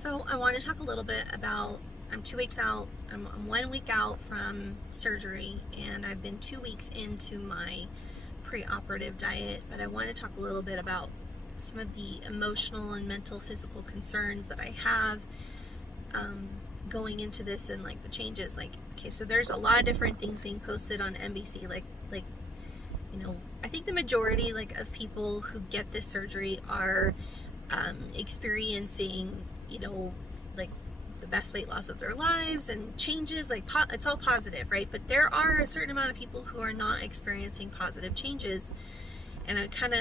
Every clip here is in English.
So I want to talk a little bit about, I'm 2 weeks out, I'm 1 week out from surgery, and I've been 2 weeks into my pre-operative diet, but I want to talk a little bit about some of the emotional and mental physical concerns that I have going into this, and like the changes. Like, okay, so there's a lot of different things being posted on NBC, like I think the majority of people who get this surgery are experiencing like the best weight loss of their lives and changes, it's all positive, right? But there are a certain amount of people who are not experiencing positive changes, and I kind of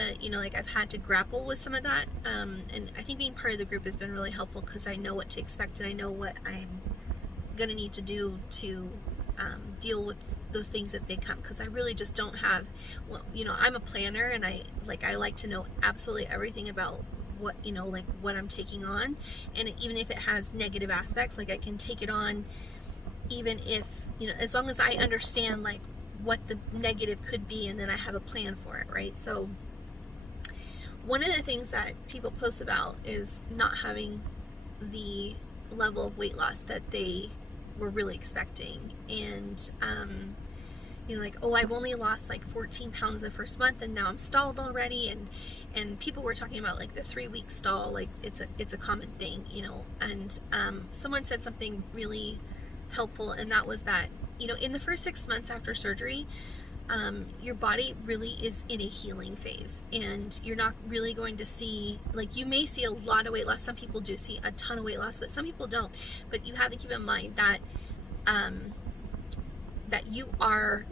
I've had to grapple with some of that, and I think being part of the group has been really helpful because I know what to expect and I know what I'm gonna need to do to deal with those things that they come, because I really just don't have, I'm a planner, and I like to know absolutely everything about what what I'm taking on, and even if it has negative aspects, I can take it on, even if as long as I understand what the negative could be, and then I have a plan for it, right? So one of the things that people post about is not having the level of weight loss that they were really expecting, and oh, I've only lost 14 pounds the first month and now I'm stalled already, and people were talking about the 3-week stall, it's a common thing, and someone said something really helpful, and that was that in the first 6 months after surgery, your body really is in a healing phase, and you're not really going to see, you may see a lot of weight loss. Some people do see a ton of weight loss, but some people don't. But you have to keep in mind that that you are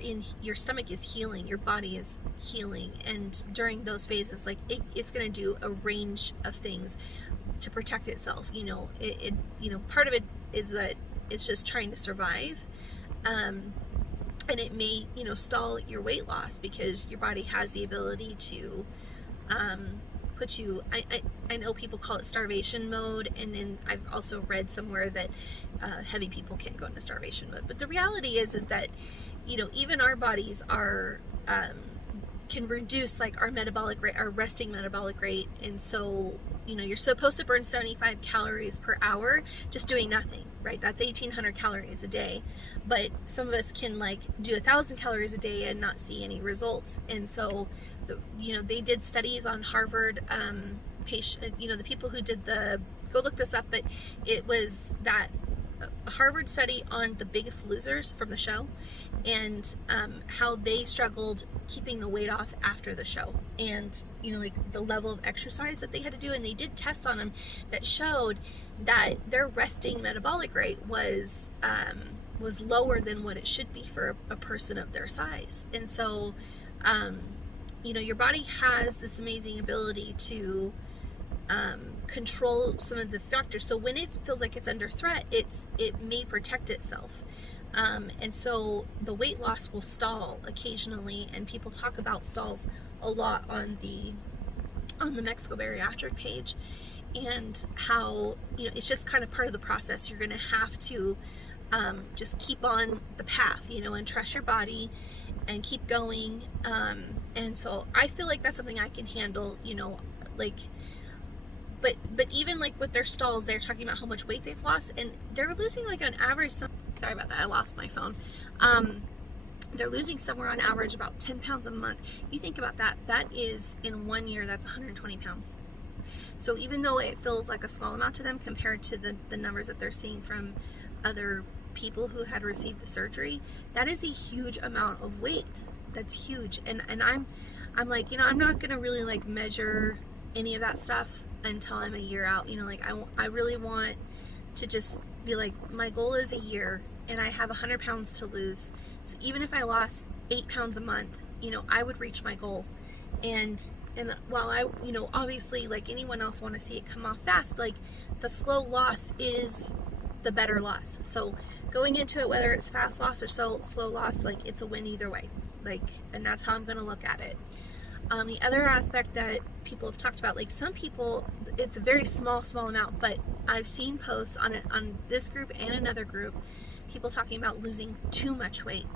in, your stomach is healing, your body is healing, and during those phases, it's going to do a range of things to protect itself. Part of it is that it's just trying to survive, and it may stall your weight loss because your body has the ability to put you, I know people call it starvation mode, and then I've also read somewhere that heavy people can't go into starvation mode. But the reality is that even our bodies are can reduce our metabolic rate, our resting metabolic rate, and so you're supposed to burn 75 calories per hour just doing nothing, right? That's 1,800 calories a day, but some of us can do 1,000 calories a day and not see any results. And so they did studies on Harvard patient, the people who did go look this up, but it was that a Harvard study on The Biggest Losers from the show, and how they struggled keeping the weight off after the show, and the level of exercise that they had to do, and they did tests on them that showed that their resting metabolic rate was lower than what it should be for a person of their size. And so your body has this amazing ability to control some of the factors. So when it feels like it's under threat, it may protect itself, and so the weight loss will stall occasionally, and people talk about stalls a lot on the Mexico Bariatric page, and how it's just kind of part of the process. You're going to have to just keep on the path, and trust your body and keep going, and so I feel like that's something I can handle, but even with their stalls, they're talking about how much weight they've lost, and they're losing on average, sorry about that, I lost my phone. They're losing somewhere on average about 10 pounds a month. You think about that, that is, in 1 year, that's 120 pounds. So even though it feels like a small amount to them compared to the numbers that they're seeing from other people who had received the surgery, that is a huge amount of weight. That's huge. And I'm I'm not gonna really measure any of that stuff until I'm a year out. I really want to just be my goal is a year, and I have 100 pounds to lose. So even if I lost 8 pounds a month, I would reach my goal. And while I, obviously anyone else want to see it come off fast, the slow loss is the better loss. So going into it, whether it's fast loss or slow loss, it's a win either way. And that's how I'm going to look at it. The other aspect that people have talked about, some people, it's a very small amount, but I've seen posts on this group and another group, people talking about losing too much weight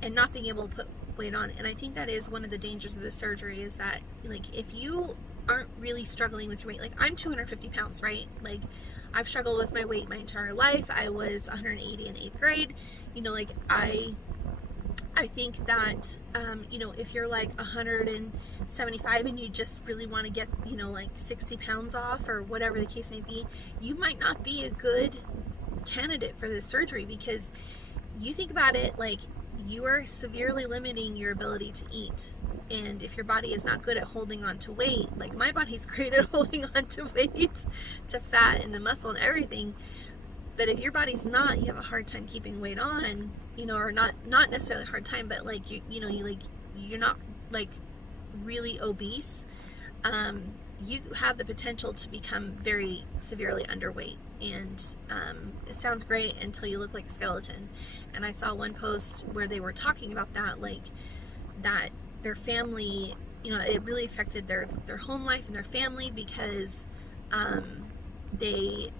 and not being able to put weight on. And I think that is one of the dangers of the surgery, is that if you aren't really struggling with your weight. Like, I'm 250 pounds, right? Like, I've struggled with my weight my entire life. I was 180 in 8th grade. You know, like, I think that, you know, if you're like 175 and you just really want to get, you know, like 60 pounds off or whatever the case may be, you might not be a good candidate for this surgery, because you think about it, like, you are severely limiting your ability to eat. And if your body is not good at holding on to weight, like my body's great at holding on to weight, to fat and to muscle and everything, but if your body's not, you have a hard time keeping weight on, you know, or not necessarily a hard time, but like you're not like really obese, you have the potential to become very severely underweight. And it sounds great until you look like a skeleton. And I saw one post where they were talking about that, like that their family, you know, it really affected their home life and their family, because they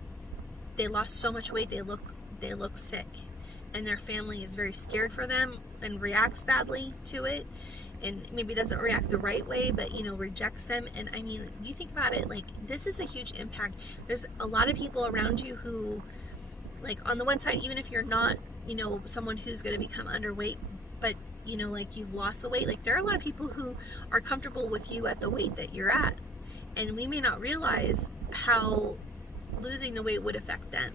lost so much weight, they look sick, and their family is very scared for them and reacts badly to it, and maybe doesn't react the right way, but, you know, rejects them. And I mean, you think about it, like, this is a huge impact. There's a lot of people around you who, like, on the one side, even if you're not, you know, someone who's going to become underweight, but, you know, like, you've lost the weight, like, there are a lot of people who are comfortable with you at the weight that you're at, and we may not realize how losing the weight would affect them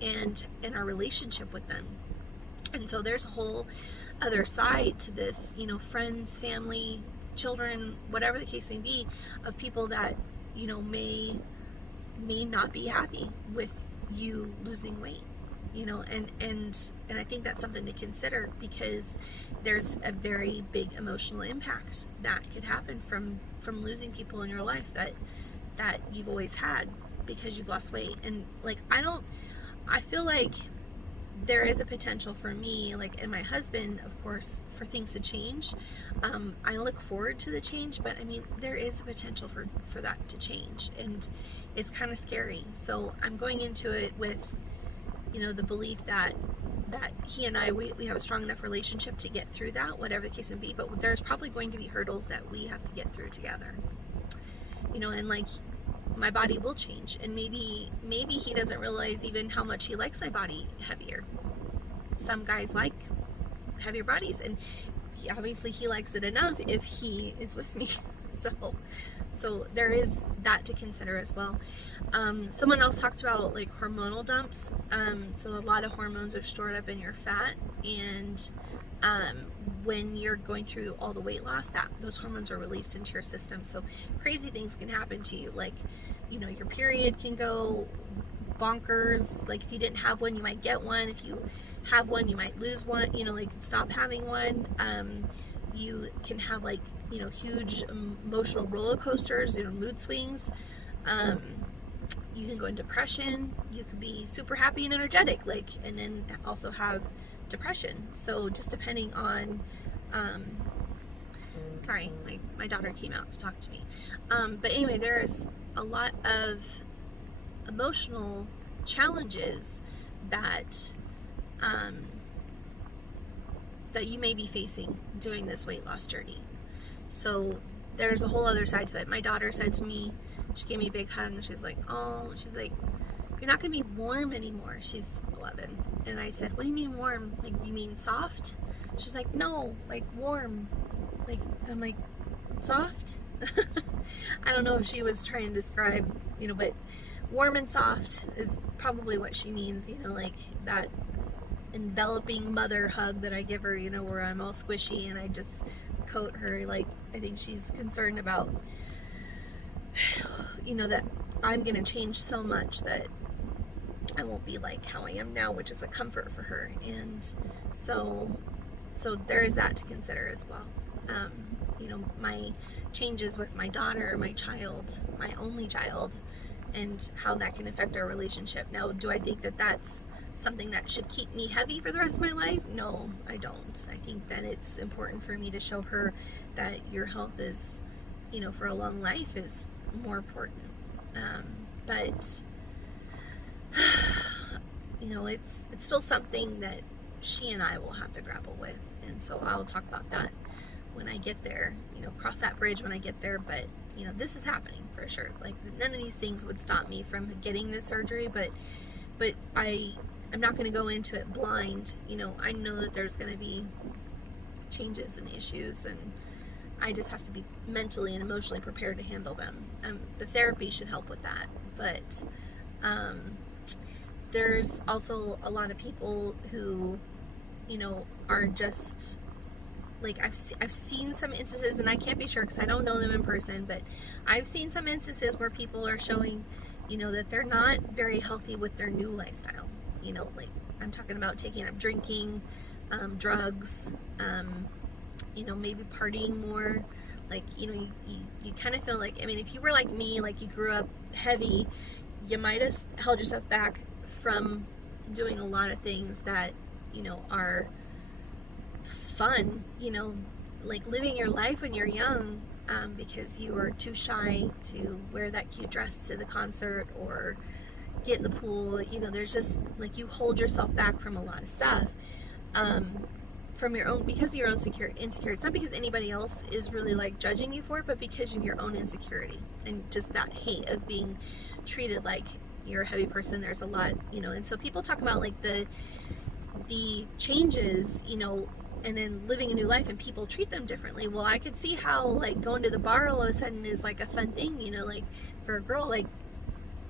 and our relationship with them. And so there's a whole other side to this, you know, friends, family, children, whatever the case may be, of people that, you know, may not be happy with you losing weight, you know, and I think that's something to consider, because there's a very big emotional impact that could happen from losing people in your life that you've always had, because you've lost weight. And like, I feel like there is a potential for me, like, and my husband, of course, for things to change. I look forward to the change, but I mean, there is a potential for that to change, and it's kind of scary. So I'm going into it with, you know, the belief that he and I, we have a strong enough relationship to get through that, whatever the case may be, but there's probably going to be hurdles that we have to get through together, you know. And like, my body will change, and maybe he doesn't realize even how much he likes my body heavier. Some guys like heavier bodies, and he likes it enough if he is with me. So there is that to consider as well. Someone else talked about like hormonal dumps. So a lot of hormones are stored up in your fat, and when you're going through all the weight loss, those hormones are released into your system. So crazy things can happen to you, like, you know, your period can go bonkers. Like, if you didn't have one, you might get one. If you have one, you might lose one, you know, like stop having one. You can have, like, you know, huge emotional roller coasters, you know, mood swings. You can go into depression. You can be super happy and energetic, like, and then also have depression. So just depending on, sorry, my daughter came out to talk to me. But anyway, there's a lot of emotional challenges that that you may be facing doing this weight loss journey. So there's a whole other side to it. My daughter said to me, she gave me a big hug, and she's like, oh, she's like, you're not going to be warm anymore. She's 11. And I said, what do you mean warm? Like, you mean soft? She's like, no, like warm. Like, I'm like, soft? I don't know if she was trying to describe, you know, but warm and soft is probably what she means, you know, like that enveloping mother hug that I give her, you know, where I'm all squishy and I just coat her. Like, I think she's concerned about, you know, that I'm going to change so much that I won't be like how I am now, which is a comfort for her. And so there is that to consider as well. You know, my changes with my daughter, my child, my only child, and how that can affect our relationship. Now, do I think that that's something that should keep me heavy for the rest of my life? No, I don't. I think that it's important for me to show her that your health is, you know, for a long life is more important. But you know, it's still something that she and I will have to grapple with, and so I'll talk about that when I get there, you know, cross that bridge when I get there. But, you know, this is happening for sure. Like, none of these things would stop me from getting this surgery, but I'm not going to go into it blind. You know, I know that there's going to be changes and issues, and I just have to be mentally and emotionally prepared to handle them. The therapy should help with that, but there's also a lot of people who, you know, are just like, I've seen some instances, and I can't be sure because I don't know them in person, but I've seen some instances where people are showing, you know, that they're not very healthy with their new lifestyle. You know, like, I'm talking about taking up drinking, drugs, you know, maybe partying more. Like, you know, you kind of feel like, I mean, if you were like me, like you grew up heavy, you might have held yourself back from doing a lot of things that, you know, are fun, you know, like living your life when you're young, because you were too shy to wear that cute dress to the concert or get in the pool. You know, there's just, like, you hold yourself back from a lot of stuff, from your own, because of your own insecurity. It's not because anybody else is really like judging you for it, but because of your own insecurity and just that hate of being treated like you're a heavy person. There's a lot, you know, and so people talk about like the changes, you know, and then living a new life and people treat them differently. Well, I could see how like going to the bar all of a sudden is like a fun thing, you know, like for a girl, like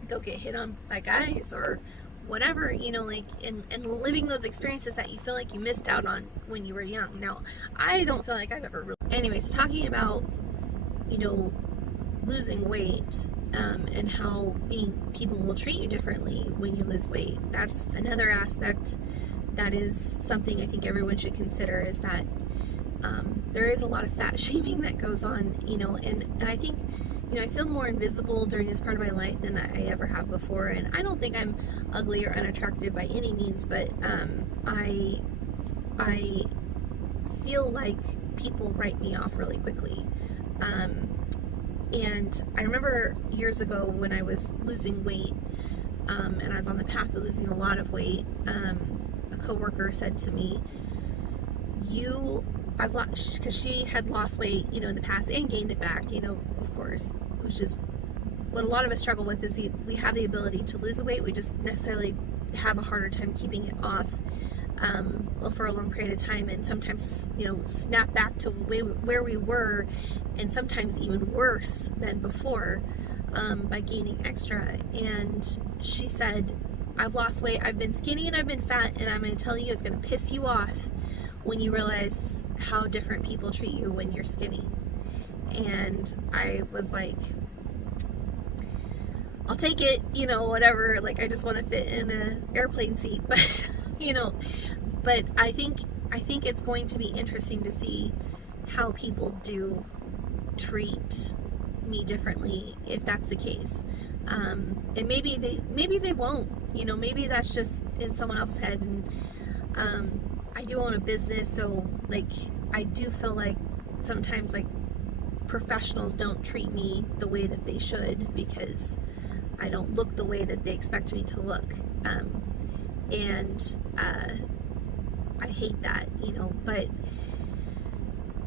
go get hit on by guys or whatever, you know, like, and living those experiences that you feel like you missed out on when you were young. Now, I don't feel like I've ever really, anyways, talking about, you know, losing weight, and how people will treat you differently when you lose weight. That's another aspect that is something I think everyone should consider, is that there is a lot of fat shaming that goes on, you know, and I think, you know, I feel more invisible during this part of my life than I ever have before, and I don't think I'm ugly or unattractive by any means, but I feel like people write me off really quickly. And I remember years ago when I was losing weight, and I was on the path of losing a lot of weight, a coworker said to me, I've lost, because she had lost weight, you know, in the past and gained it back, you know, of course, which is what a lot of us struggle with, is we have the ability to lose the weight, we just necessarily have a harder time keeping it off for a long period of time, and sometimes, you know, snap back to where we were, and sometimes even worse than before, by gaining extra. And she said, I've lost weight, I've been skinny and I've been fat, and I'm going to tell you, it's going to piss you off when you realize how different people treat you when you're skinny. And I was like, I'll take it, you know, whatever, like, I just want to fit in an airplane seat, but, you know, but I think it's going to be interesting to see how people do treat me differently, if that's the case. And maybe they won't, you know, maybe that's just in someone else's head. And I do own a business, so like I do feel like sometimes like professionals don't treat me the way that they should, because I don't look the way that they expect me to look, and I hate that, you know. But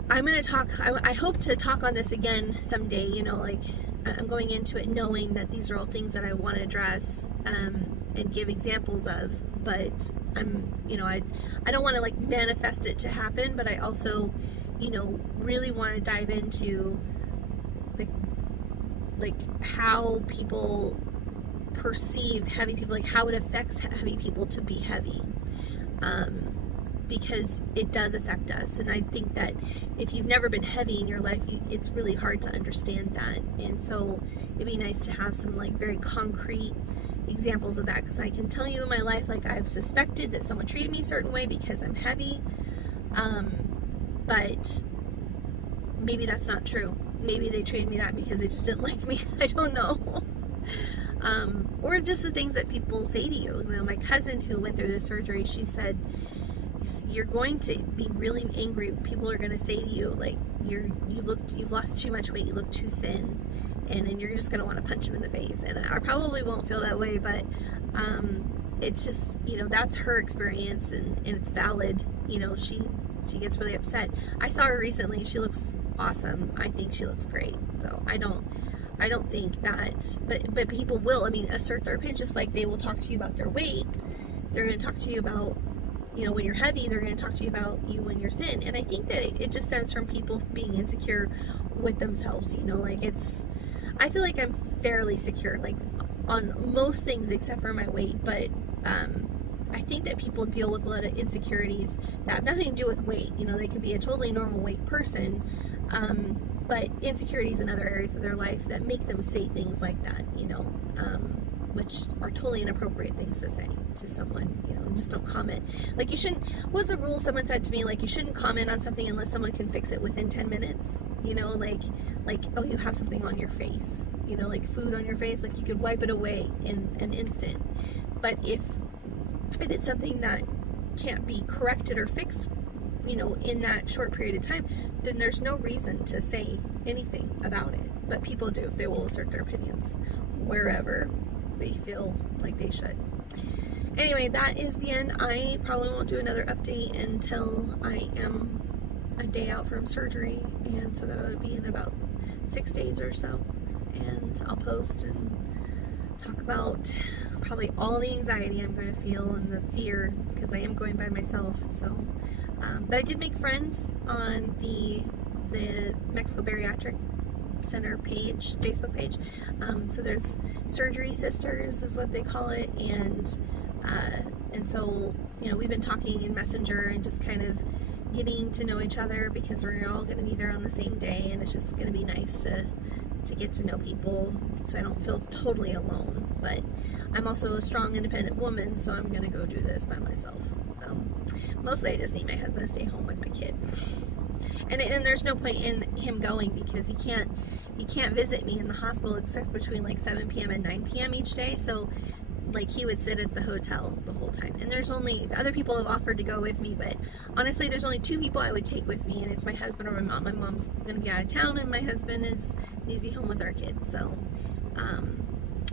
I'm gonna talk, I hope to talk on this again someday, you know, like I'm going into it knowing that these are all things that I want to address, and give examples of, but you know, I don't want to like manifest it to happen, but I also, you know, really want to dive into like how people perceive heavy people, like how it affects heavy people to be heavy, because it does affect us. And I think that if you've never been heavy in your life, it's really hard to understand that. And so it'd be nice to have some like very concrete examples of that, because I can tell you in my life, like I've suspected that someone treated me a certain way because I'm heavy, but maybe that's not true. Maybe they treated me that because they just didn't like me. I don't know. Or just the things that people say to you. You know, my cousin who went through this surgery, she said, you're going to be really angry. People are going to say to you, like, you've lost too much weight, you look too thin, and then you're just going to want to punch them in the face. And I probably won't feel that way, but it's just, you know, that's her experience, and it's valid. You know, she She gets really upset. I saw her recently. She looks awesome. I think she looks great. So I don't think that, but people will, I mean, assert their opinion, just like they will talk to you about their weight. They're going to talk to you about, you know, when you're heavy. They're going to talk to you about you when you're thin. And I think that it just stems from people being insecure with themselves, you know, like I feel like I'm fairly secure, like on most things except for my weight, but I think that people deal with a lot of insecurities that have nothing to do with weight. You know, they could be a totally normal weight person, but insecurities in other areas of their life that make them say things like that, you know, which are totally inappropriate things to say to someone, you know, and just don't comment. Like, you shouldn't, what was the rule someone said to me, like, you shouldn't comment on something unless someone can fix it within 10 minutes, you know, like, oh, you have something on your face, you know, like food on your face, like you could wipe it away in an instant. But if it's something that can't be corrected or fixed, you know, in that short period of time, then there's no reason to say anything about it. But people do. They will assert their opinions wherever they feel like they should. Anyway, that is the end. I probably won't do another update until I am a day out from surgery, and so that would be in about 6 days or so. And I'll post and talk about probably all the anxiety I'm going to feel and the fear, because I am going by myself. So, but I did make friends on the Mexico Bariatric Center page, Facebook page. So there's Surgery Sisters is what they call it, and so, you know, we've been talking in Messenger and just kind of getting to know each other, because we're all going to be there on the same day, and it's just going to be nice to get to know people so I don't feel totally alone. But I'm also a strong, independent woman, so I'm going to go do this by myself. So mostly I just need my husband to stay home with my kid. And there's no point in him going, because he can't visit me in the hospital except between like 7 p.m. and 9 p.m. each day. So like, he would sit at the hotel the whole time. And there's only, other people have offered to go with me, but honestly there's only 2 people I would take with me, and it's my husband or my mom. My mom's gonna be out of town, and my husband needs to be home with our kid. So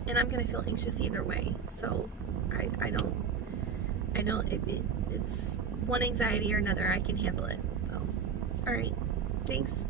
and I'm gonna feel anxious either way. So I know it's one anxiety or another. I can handle it. So, all right, thanks.